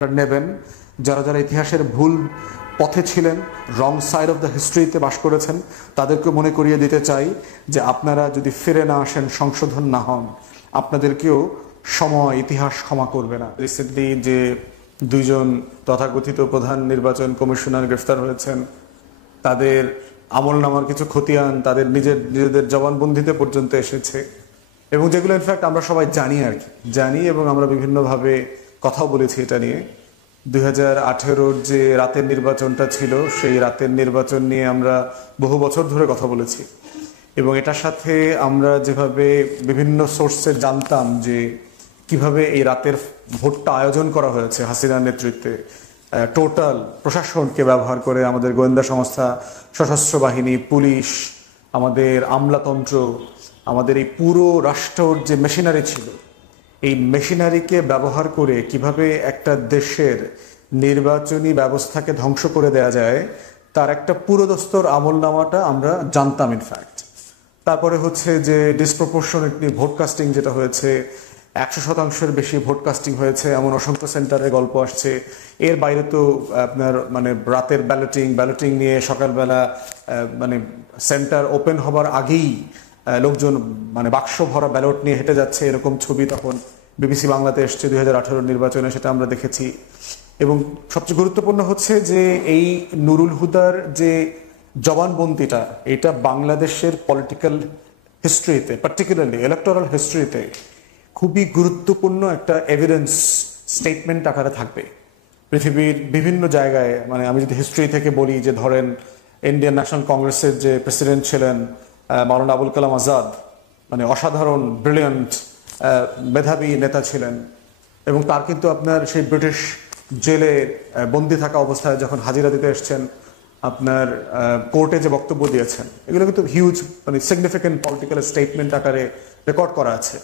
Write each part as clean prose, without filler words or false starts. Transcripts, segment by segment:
নেবেন, যারা যারা ইতিহাসের ভুল পথে ছিলেন, রং সাইড অফ দ্য হিস্ট্রিতে বাস করেছেন, তাদেরকে মনে করিয়ে দিতে চাই যে আপনারা যদি ফিরে না আসেন, সংশোধন না হন, আপনাদেরকেও সময় ইতিহাস ক্ষমা করবে না। রিসেন্টলি যে দুইজন তথাকথিত প্রধান নির্বাচন কমিশনার গ্রেফতার হয়েছেন, তাদের আমলনামার কিছু খতিয়ান তাদের নিজেদের জবানবন্দিতে পর্যন্ত এসেছে, এবং যেগুলো ইনফ্যাক্ট আমরা সবাই জানি আর কি জানি, এবং আমরা বিভিন্নভাবে কথাও বলেছি এটা নিয়ে। 2018-র যে রাতের নির্বাচনটা ছিল, সেই রাতের নির্বাচন নিয়ে আমরা বহু বছর ধরে কথা বলেছি, এবং এটার সাথে আমরা যেভাবে বিভিন্ন সোর্সে জানতাম যে কিভাবে এই রাতের ভোটটা আয়োজন করা হয়েছে হাসিনার নেতৃত্বে, টোটাল প্রশাসনকে ব্যবহার করে, আমাদের গোয়েন্দা সংস্থা, সশস্ত্র বাহিনী, পুলিশ, আমাদের আমলাতন্ত্র, আমাদের এই পুরো রাষ্ট্রর যে মেশিনারি ছিল, এই মেশিনারিকে ব্যবহার করে কিভাবে একটা দেশের নির্বাচনী ব্যবস্থাকে ধ্বংস করে দেয়া যায়, তার একটা পুরোদস্তর আমলনামাটা আমরা জানতাম ইনফ্যাক্ট। তারপরে হচ্ছে যে ডিসপ্রপোর্শনেটলি ভোটকাস্টিং যেটা হয়েছে, 100%-এর বেশি ভোটকাস্টিং হয়েছে এমন অসংখ্য সেন্টারে গল্প আসছে। এর বাইরে তো আপনার রাতের ব্যালটিং নিয়ে সকালবেলা সেন্টার ওপেন হবার আগেই লোকজন বাক্স ভরা ব্যালট নিয়ে হেঁটে যাচ্ছে, এরকম ছবি তখন বিবিসি বাংলাতে এসছে 2018 নির্বাচনে, সেটা আমরা দেখেছি। এবং সবচেয়ে গুরুত্বপূর্ণ হচ্ছে যে এই নুরুল হুদার যে জবানবন্দিটা, এটা বাংলাদেশের পলিটিক্যাল হিস্ট্রিতে, পার্টিকুলারলি ইলেকটোরাল হিস্ট্রিতে খুবই গুরুত্বপূর্ণ একটা এভিডেন্স স্টেটমেন্ট আকারে থাকবে পৃথিবীর বিভিন্ন জায়গায়। আমি যদি হিস্ট্রি থেকে বলি, যে ধরেন ইন্ডিয়ান ন্যাশনাল কংগ্রেসের যে প্রেসিডেন্ট ছিলেন মাওলানা আবুল কালাম আজাদ, অসাধারণ ব্রিলিয়ান্ট মেধাবী নেতা ছিলেন, এবং তার কিন্তু আপনার সেই ব্রিটিশ জেলে বন্দি থাকা অবস্থায় যখন হাজিরা দিতে এসছেন, আপনার কোর্টে যে বক্তব্য দিয়েছেন, এগুলো কিন্তু হিউজ সিগনিফিকেন্ট পলিটিক্যাল স্টেটমেন্ট আকারে রেকর্ড করা আছে।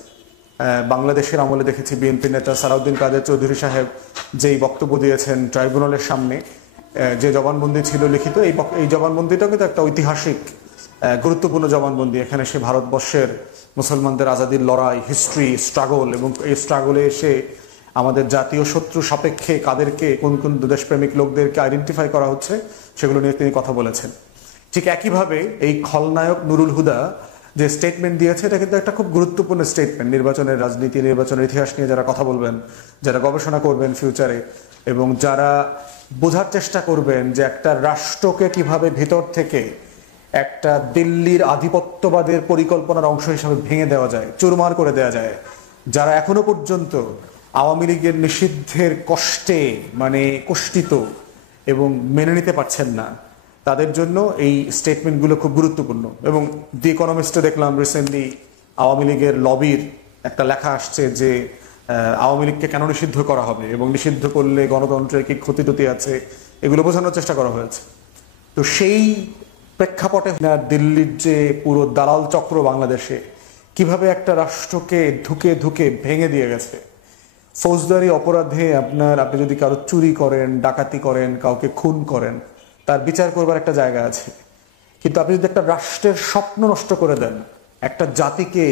বাংলাদেশের আমলে দেখেছি বিএনপি নেতা সালাউদ্দিন কাদের চৌধুরী সাহেব যেই বক্তব্য দিয়েছেন ট্রাইব্যুনালের সামনে, যে জবানবন্দি ছিল লিখিত, এই জবানবন্দিটাও কিন্তু একটা ঐতিহাসিক গুরুত্বপূর্ণ জবানবন্দি। এখানে সে ভারতবর্ষের মুসলমানদের আজাদির লড়াই, হিস্ট্রি, স্ট্রাগল, এবং এই স্ট্রাগলে এসে আমাদের জাতীয় শত্রু সাপেক্ষে কাদেরকে, কোন কোন দেশপ্রেমিক লোকদেরকে আইডেন্টিফাই করা হচ্ছে, সেগুলো নিয়ে তিনি কথা বলেছেন। ঠিক একইভাবে এই খলনায়ক নুরুল হুদা যে স্টেটমেন্ট দিয়েছে, এটা কিন্তু একটা খুব গুরুত্বপূর্ণ স্টেটমেন্ট নির্বাচনের রাজনীতি, নির্বাচনের ইতিহাস নিয়ে যারা কথা বলবেন, যারা গবেষণা করবেন ফিউচারে, এবং যারা বোঝার চেষ্টা করবেন যে একটা রাষ্ট্রকে কিভাবে ভিতর থেকে একটা দিল্লির আধিপত্যবাদের পরিকল্পনার অংশ হিসাবে ভেঙে দেওয়া যায়, চুরমার করে দেওয়া যায়। যারা এখনো পর্যন্ত আওয়ামী লীগের নিষিদ্ধের কষ্টে কষ্টিত এবং মেনে নিতে পারছেন না, তাদের জন্য এই স্টেটমেন্টগুলো খুব গুরুত্বপূর্ণ। এবং দি ইকোনমিস্টে দেখলাম রিসেন্টলি আওয়ামী লীগের লবির একটা লেখা আসছে যে আওয়ামী লীগকে কেন নিষিদ্ধ করা হবে, এবং নিষিদ্ধ করলে গণতন্ত্রের কি ক্ষতি টতি আছে, এগুলো বোঝানোর চেষ্টা করা হয়েছে। তো সেই প্রেক্ষাপটে দিল্লির যে পুরো দালাল চক্র বাংলাদেশে কিভাবে একটা রাষ্ট্রকে ধুকে ধুকে ভেঙে দিয়ে গেছে। ফৌজদারি অপরাধে আপনি যদি কারো চুরি করেন, ডাকাতি করেন, কাউকে খুন করেন, তার বিচার করবার একটা জায়গা আছে, কিন্তু আপনি যদি একটা রাষ্ট্রের স্বপ্ন নষ্ট করে দেন, একটা জাতিকে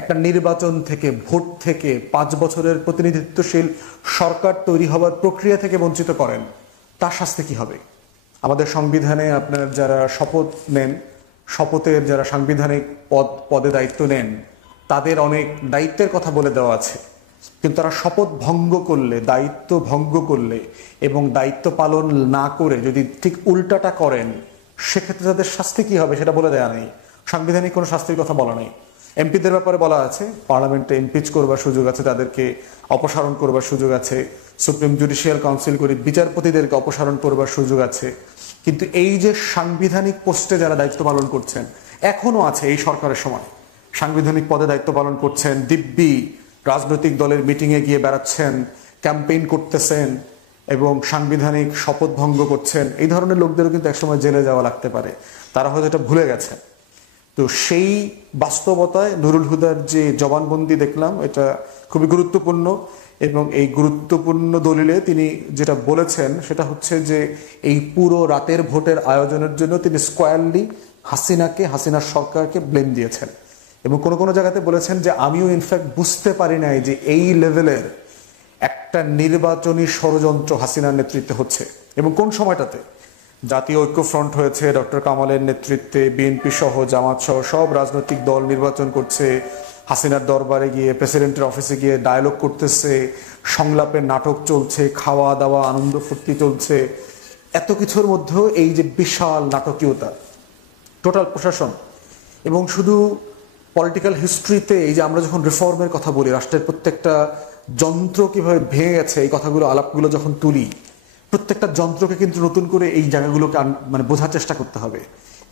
একটা নির্বাচন থেকে, ভোট থেকে, 5 বছরের প্রতিনিধিত্বশীল সরকার তৈরি হবার প্রক্রিয়া থেকে বঞ্চিত করেন, তার শাস্তি কি হবে? আমাদের সংবিধানে আপনার যারা শপথ নেন, শপথের যারা সাংবিধানিক পদে দায়িত্ব নেন, তাদের অনেক দায়িত্বের কথা বলে দেওয়া আছে, কিন্তু তারা শপথ ভঙ্গ করলে, দায়িত্ব ভঙ্গ করলে, এবং দায়িত্ব পালন না করে যদি ঠিক উল্টাটা করেন, সেক্ষেত্রে তাদের শাস্তি কি হবে সেটা বলে দেওয়া নেই। সাংবিধানিক কোনো শাস্তির কথা বলা নেই। এমপিদের ব্যাপারে বলা আছে, পার্লামেন্টে ইমপিচ করবার সুযোগ আছে, তাদেরকে অপসারণ করবার সুযোগ আছে, সুপ্রিম জুডিশিয়াল কাউন্সিল করে বিচারপতিদেরকে অপসারণ করবার সুযোগ আছে। কিন্তু এই যে সাংবিধানিক পোস্টে যারা দায়িত্ব পালন করছেন, এখনো আছে এই সরকারের সময় সাংবিধানিক পদে দায়িত্ব পালন করছেন, দিব্যি রাজনৈতিক দলের মিটিংয়ে গিয়ে বেড়াচ্ছেন, ক্যাম্পেইন করতেছেন, এবং সাংবিধানিক শপথ ভঙ্গ করছেন, এই ধরনের লোকদেরও কিন্তু একসময় জেলে যাওয়া লাগতে পারে। তারা হয়তো এটা ভুলে গেছে। তো সেই বাস্তবতায় নুরুল হুদার যে জবানবন্দি দেখলাম, এটা খুবই গুরুত্বপূর্ণ, এবং এই গুরুত্বপূর্ণ দলিলে তিনি যেটা বলেছেন সেটা হচ্ছে যে এই পুরো রাতের ভোটের আয়োজনের জন্য তিনি স্কোয়ারলি হাসিনার সরকারকে ব্লেম দিয়েছেন, এবং কোনো কোনো জায়গাতে বলেছেন যে আমিও ইনফ্যাক্ট বুঝতে পারি নাই যে এই লেভেলের একটা নির্বাচনী ষড়যন্ত্র হাসিনার নেতৃত্বে হচ্ছে। এবং কোন সময়টাতে? জাতীয় ঐক্যফ্রন্ট হয়েছে ডক্টর কামালের নেতৃত্বে, বিএনপি সহ জামাত সহ সব রাজনৈতিক দল নির্বাচন করছে, হাসিনার দরবারে গিয়ে প্রেসিডেন্টের অফিসে গিয়ে ডায়লগ করতেছে, সংলাপের নাটক চলছে, খাওয়া দাওয়া আনন্দ ফুর্তি চলছে। এত কিছুর মধ্যেও এই যে বিশাল নাটকীয়তা, টোটাল প্রশাসন এবং শুধু পলিটিক্যাল হিস্ট্রিতে এই যে আমরা যখন রিফর্মের কথা বলি, রাষ্ট্রের প্রত্যেকটা যন্ত্র কিভাবে ভেঙে গেছে এই কথাগুলো আলাপগুলো যখন তুলি, প্রত্যেকটা যন্ত্রকে কিন্তু নতুন করে এই জায়গাগুলোকে মানে বোঝার চেষ্টা করতে হবে।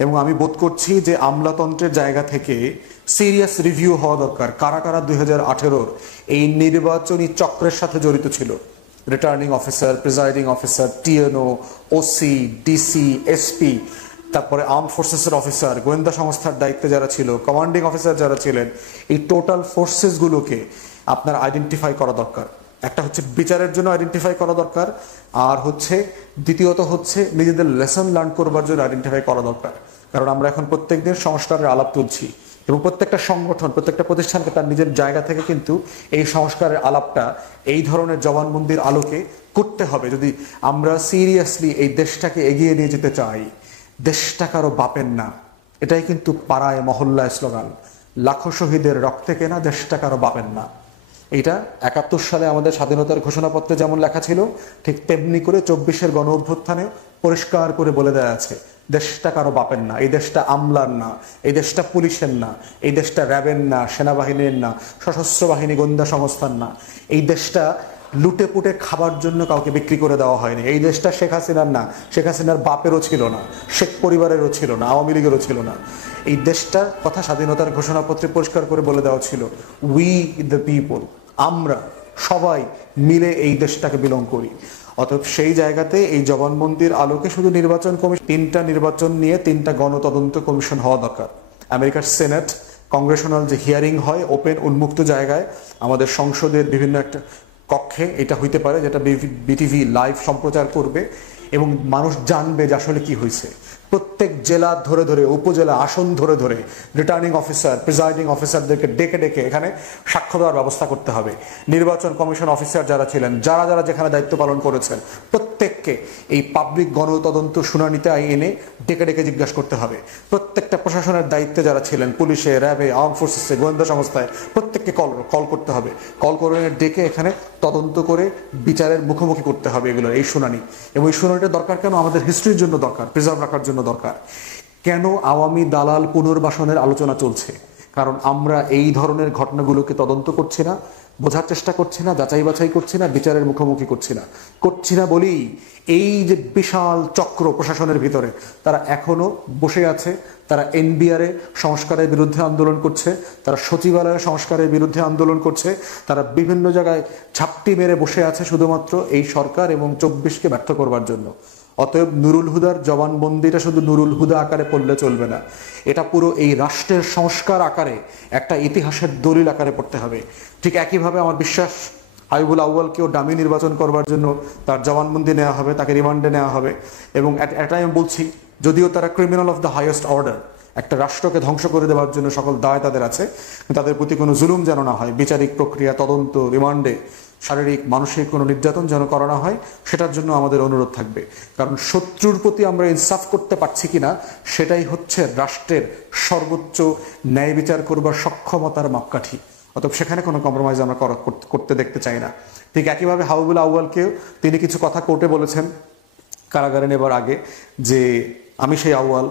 এবং আমি বোধ করছি যে আমলাতন্ত্রের জায়গা থেকে সিরিয়াস রিভিউ হওয়া দরকার, কারা কারা 2018-র এই নির্বাচনী চক্রের সাথে জড়িত ছিল। Returning officer, presiding officer, TNO, OC, DC, SP, তারপরে আর্ম ফোর্সেসের অফিসার, গোয়েন্দা সংস্থার দায়িত্বে যারা ছিল, কমান্ডিং অফিসার যারা ছিলেন, এই টোটাল ফোর্সেসগুলোকে আপনার আইডেন্টিফাই করা দরকার। একটা হচ্ছে বিচারের জন্য আইডেন্টিফাই করা দরকার, আর হচ্ছে দ্বিতীয়ত হচ্ছে নিজেদের লেসন লার্ন করবার জন্য আইডেন্টিফাই করা দরকার। কারণ আমরা এখন প্রত্যেকদিন সংস্কারের আলাপ তুলছি এবং প্রত্যেকটা সংগঠন, প্রত্যেকটা প্রতিষ্ঠানকে তার নিজের জায়গা থেকে কিন্তু এই সংস্কারের আলাপটা এই ধরনের জবানবন্দির আলোকে করতে হবে, যদি আমরা সিরিয়াসলি এই দেশটাকে এগিয়ে নিয়ে যেতে চাই। দেশটা কারো বাপের না, এটাই কিন্তু পাড়ায় মহল্লায় স্লোগান। লাখো শহীদের রক্তে কেনা দেশটা কারো বাপের না। এটা 71 সালে আমাদের স্বাধীনতার ঘোষণাপত্রে যেমন লেখা ছিল, ঠিক তেমনি করে 24-এর গণ অভ্যুত্থানে পরিষ্কার করে বলে দেওয়া আছে, দেশটা কারো বাপের না, এই দেশটা আমলার না, এই দেশটা পুলিশের না, এই দেশটা র্যাবের না, সেনাবাহিনীর না, সশস্ত্র বাহিনী গোয়েন্দা সংস্থার না, এই দেশটা লুটে পুটে খাবার জন্য কাউকে বিক্রি করে দেওয়া হয়নি, এই দেশটা শেখ হাসিনার না, শেখ হাসিনার বাপেরও ছিল না, শেখ পরিবারেরও ছিল না, আওয়ামী লীগেরও ছিল না। এই দেশটার কথা স্বাধীনতার ঘোষণাপত্রে পরিষ্কার করে বলে দেওয়া ছিল, উই দ্য পিপল, আমরা সবাই মিলে এই দেশটাকে বিলং করি। অতএব সেই জায়গাতে এই জবানবন্দির আলোকে শুধু নির্বাচন কমিশন, 3টা নির্বাচন নিয়ে 3টা গণতদন্ত কমিশন হওয়া দরকার। আমেরিকার সেনেট কংগ্রেশনাল যে হিয়ারিং হয় ওপেন উন্মুক্ত জায়গায়, আমাদের সংসদের বিভিন্ন একটা কক্ষে এটা হইতে পারে, যেটা বিটিভি লাইভ সম্প্রচার করবে এবং মানুষ জানবে যে আসলে কি হয়েছে। প্রত্যেক জেলা ধরে ধরে, উপজেলা আসন ধরে ধরে রিটার্নিং অফিসার, প্রিজাইডিং অফিসারদেরকে ডেকে ডেকে এখানে সাক্ষ্য দেওয়ার ব্যবস্থা করতে হবে। নির্বাচন কমিশন অফিসার যারা ছিলেন, যারা যারা যেখানে দায়িত্ব পালন করেছেন, প্রত্যেককে এই পাবলিক গণতদন্ত শুনানিতে এনে ডেকে ডেকে জিজ্ঞাসা করতে হবে। প্রত্যেকটা প্রশাসনের দায়িত্বে যারা ছিলেন, পুলিশে, র্যাবে, আর্ম ফোর্সেসে, গোয়েন্দা সংস্থায়, প্রত্যেককে কল করতে হবে। কল করে ডেকে এখানে তদন্ত করে বিচারের মুখোমুখি করতে হবে এগুলোর এই শুনানি। এবং এই শুনানিটা দরকার কেন? আমাদের হিস্ট্রির জন্য দরকার, প্রিজার্ভ রাখার জন্য দরকার। কেন আওয়ামী দালাল পুনর্বাসনের আলোচনা চলছে? কারণ আমরা এই ধরনের ঘটনাগুলোকে তদন্ত করছি না, বোঝার চেষ্টা করছি না, যাচাই বাছাই করছি না, বিচারের মুখোমুখি করছি না বলেই এই যে বিশাল চক্র প্রশাসনের ভিতরে, তারা এখনো বসে আছে। তারা এনবিআরে সংস্কারের বিরুদ্ধে আন্দোলন করছে, তারা সচিবালয়ে সংস্কারের বিরুদ্ধে আন্দোলন করছে, তারা বিভিন্ন জায়গায় ঝাপটি মেরে বসে আছে শুধুমাত্র এই সরকার এবং 24কে ব্যর্থ করবার জন্য। অতএব নুরুল হুদার জবানবন্দিটা শুধু নুরুল হুদা আকারে পড়লে চলবে না, এটা পুরো এই রাষ্ট্রের সংস্কার আকারে, একটা ইতিহাসের দলিল আকারে পড়তে হবে। ঠিক একইভাবে আমার বিশ্বাস হাবিবুল আউয়ালকেও ডামি নির্বাচন করবার জন্য তার জবানবন্দি নেওয়া হবে, তাকে রিমান্ডে নেওয়া হবে। এবং এটাই আমি বলছি, যদিও তারা criminal of the highest order, একটা রাষ্ট্রকে ধ্বংস করে দেওয়ার জন্য সকল দায় তাদের আছে, তাদের প্রতি কোনো জুলুম যেন না হয়, বিচারিক প্রক্রিয়া, তদন্ত, রিমান্ডে শারীরিক মানসিক কোনো নির্যাতন যেন করা না হয়, সেটার জন্য আমাদের অনুরোধ থাকবে। কারণ শত্রুর প্রতি আমরা ইনসাফ করতে পারছি কিনা সেটাই হচ্ছে রাষ্ট্রের সর্বোচ্চ ন্যায় বিচার করবার সক্ষমতার মাপকাঠি। অতএব সেখানে কোনো কম্প্রোমাইজ আমরা করতে দেখতে চাই না। ঠিক একইভাবে হাবিবুল আউয়ালকেও তিনি কিছু কথা কোর্টে বলেছেন কারাগারে নেবার আগে, যে আমি সেই আউয়াল,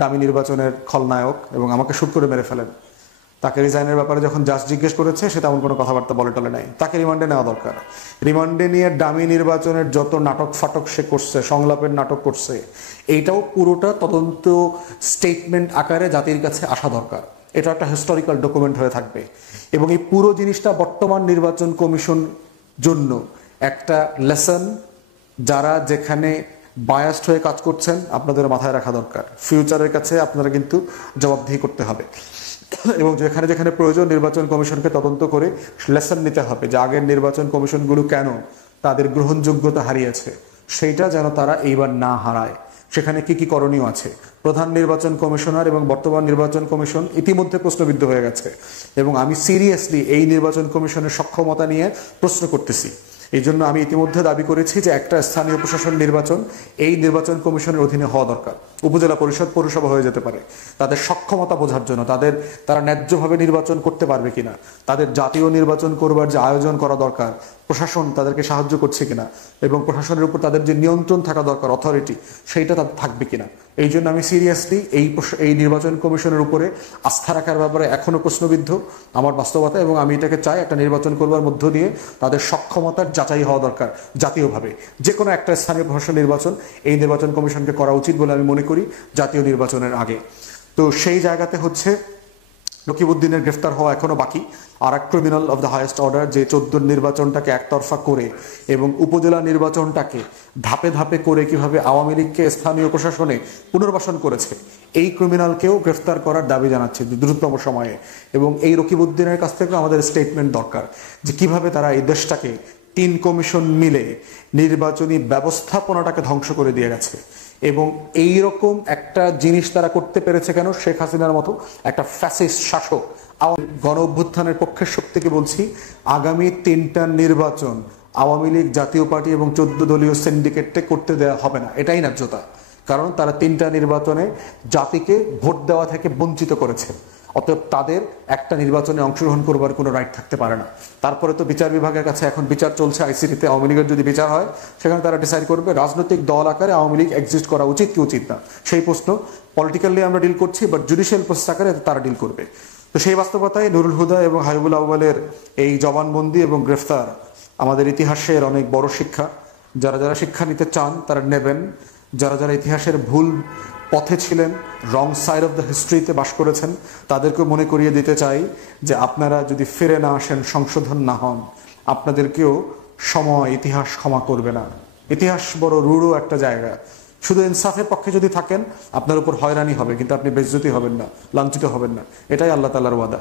ডামি নির্বাচনের খলনায়ক, এবং আমাকে শুট করে মেরে ফেলেন। তাকে রিজাইনের ব্যাপারে যখন জাজ জিজ্ঞেস করেছে, সে তেমন কোনো কথাবার্তা বলে টলে নাই। তাকে রিমান্ডে নেওয়া দরকার। রিমান্ডে নিয়ে ডামি নির্বাচনের যত নাটক ফাটক সে করছে, সংলাপের নাটক করছে, এইটাও পুরোটা তদন্ত স্টেটমেন্ট আকারে জাতির কাছে আসা দরকার। এটা একটা হিস্টোরিক্যাল ডকুমেন্ট হয়ে থাকবে এবং এই পুরো জিনিসটা বর্তমান নির্বাচন কমিশন জন্য একটা লেসন। যারা যেখানে বায়াসড হয়ে কাজ করছেন, আপনাদের মাথায় রাখা দরকার, ফিউচারের কাছে আপনারা কিন্তু জবাবদিহি করতে হবে। এবং যেখানে যেখানে প্রয়োজন নির্বাচন কমিশনকে তদন্ত করে লেসন নিতে হবে যে আগের নির্বাচন কমিশনগুলো কেন তাদের গ্রহণযোগ্যতা হারিয়েছে, সেইটা যেন তারা এইবার না হারায়। সেখানে কি কি করণীয় আছে? প্রধান নির্বাচন কমিশনার এবং বর্তমান নির্বাচন কমিশন ইতিমধ্যে প্রশ্নবিদ্ধ হয়ে গেছে এবং আমি সিরিয়াসলি এই নির্বাচন কমিশনের সক্ষমতা নিয়ে প্রশ্ন করতেছি এই জন্য আমি ইতিমধ্যে দাবি করেছি যে একটা স্থানীয় প্রশাসন নির্বাচন এই নির্বাচন কমিশনের অধীনে হওয়া দরকার। উপজেলা পরিষদ, পৌরসভা হয়ে যেতে পারে। তাদের সক্ষমতা বোঝার জন্য, তারা ন্যায্যভাবে নির্বাচন করতে পারবে কিনা, তাদের জাতীয় নির্বাচন করবার যে আয়োজন করা দরকার প্রশাসন তাদেরকে সাহায্য করছে কিনা, এবং প্রশাসনের উপর তাদের যে নিয়ন্ত্রণ থাকা দরকার, অথরিটি, সেইটা তাদের থাকবে কিনা। এই জন্য আমি সিরিয়াসলি এই নির্বাচন কমিশনের উপরে আস্থা রাখার ব্যাপারে এখনো প্রশ্নবিদ্ধ আমার বাস্তবতা, এবং আমি এটাকে চাই একটা নির্বাচন করবার মধ্য দিয়ে তাদের সক্ষমতার যাচাই হওয়া দরকার জাতীয়ভাবে। যে কোনো একটা স্থানীয় প্রশাসন নির্বাচন এই নির্বাচন কমিশনকে করা উচিত বলে আমি মনে করি জাতীয় নির্বাচনের আগে। তো সেই জায়গাতে হচ্ছে রকিবউদ্দিনের গ্রেফতার হওয়া এখনো বাকি। আর এক criminal of the highest order যে 14 নির্বাচনটাকে একতরফা করে এবং উপজেলা নির্বাচনটাকে ধাপে ধাপে করে কিভাবে আওয়ামী লীগকে স্থানীয় প্রশাসনে পুনর্বাসন করেছে, এই ক্রিমিনালকেও গ্রেফতার করার দাবি জানাচ্ছে দ্রুততম সময়ে। এবং এই রকিবউদ্দিনের কাছ থেকে আমাদের স্টেটমেন্ট দরকার যে কিভাবে তারা এই দেশটাকে 3 কমিশন মিলে নির্বাচনী ব্যবস্থাপনাটাকে ধ্বংস করে দিয়ে গেছে। এবং এই রকম একটা জিনিস তারা করতে পেরেছে কেন? শেখ হাসিনার মতো একটা ফ্যাসিস্ট শাসক গণ অভ্যুত্থানের পক্ষের শক্তিকে বলছি, আগামী 3টা নির্বাচন আওয়ামী লীগ, জাতীয় পার্টি এবং 14 দলীয় সিন্ডিকেটে করতে দেওয়া হবে না। এটাই ন্যায্যতা। কারণ তারা 3টা নির্বাচনে জাতিকে ভোট দেওয়া থেকে বঞ্চিত করেছে। অতএব তাদের একটা নির্বাচনে অংশগ্রহণ করবার কোনো রাইট থাকতে পারে না। তারপরে তো বিচার বিভাগের কাছে এখন বিচার চলছে আইসিটিতে। আওয়ামী লীগের যদি বিচার হয় সেখানে তারা ডিসাইড করবে রাজনৈতিক দল আকারে আওয়ামী লীগ এক্সিস্ট করা উচিত কি উচিত না। সেই প্রশ্ন পলিটিক্যালি আমরা ডিল করছি, বাট জুডিশিয়াল প্রসেস আকারে তারা ডিল করবে। তো সেই বাস্তবতায় নুরুল হুদা এবং হাবিবুল আউয়ালের এই জবানবন্দি এবং গ্রেফতার আমাদের ইতিহাসের অনেক বড় শিক্ষা। যারা শিক্ষা নিতে চান তারা নেবেন। যারা ইতিহাসের ভুল পথে ছিলেন, রং সাইড অফ দ্য হিস্ট্রিতে বাস করেছেন, তাদেরকে মনে করিয়ে দিতে চাই যে আপনারা যদি ফিরে না আসেন, সংশোধন না হন, আপনাদেরকেও সময়, ইতিহাস ক্ষমা করবে না। ইতিহাস বড় রূঢ় একটা জায়গা। শুধু ইনসাফের পক্ষে যদি থাকেন আপনার উপর হয়রানি হবে, কিন্তু আপনি বেজ্জতি হবেন না, লাঞ্ছিত হবেন না। এটাই আল্লাহ তাআলার ওয়াদা।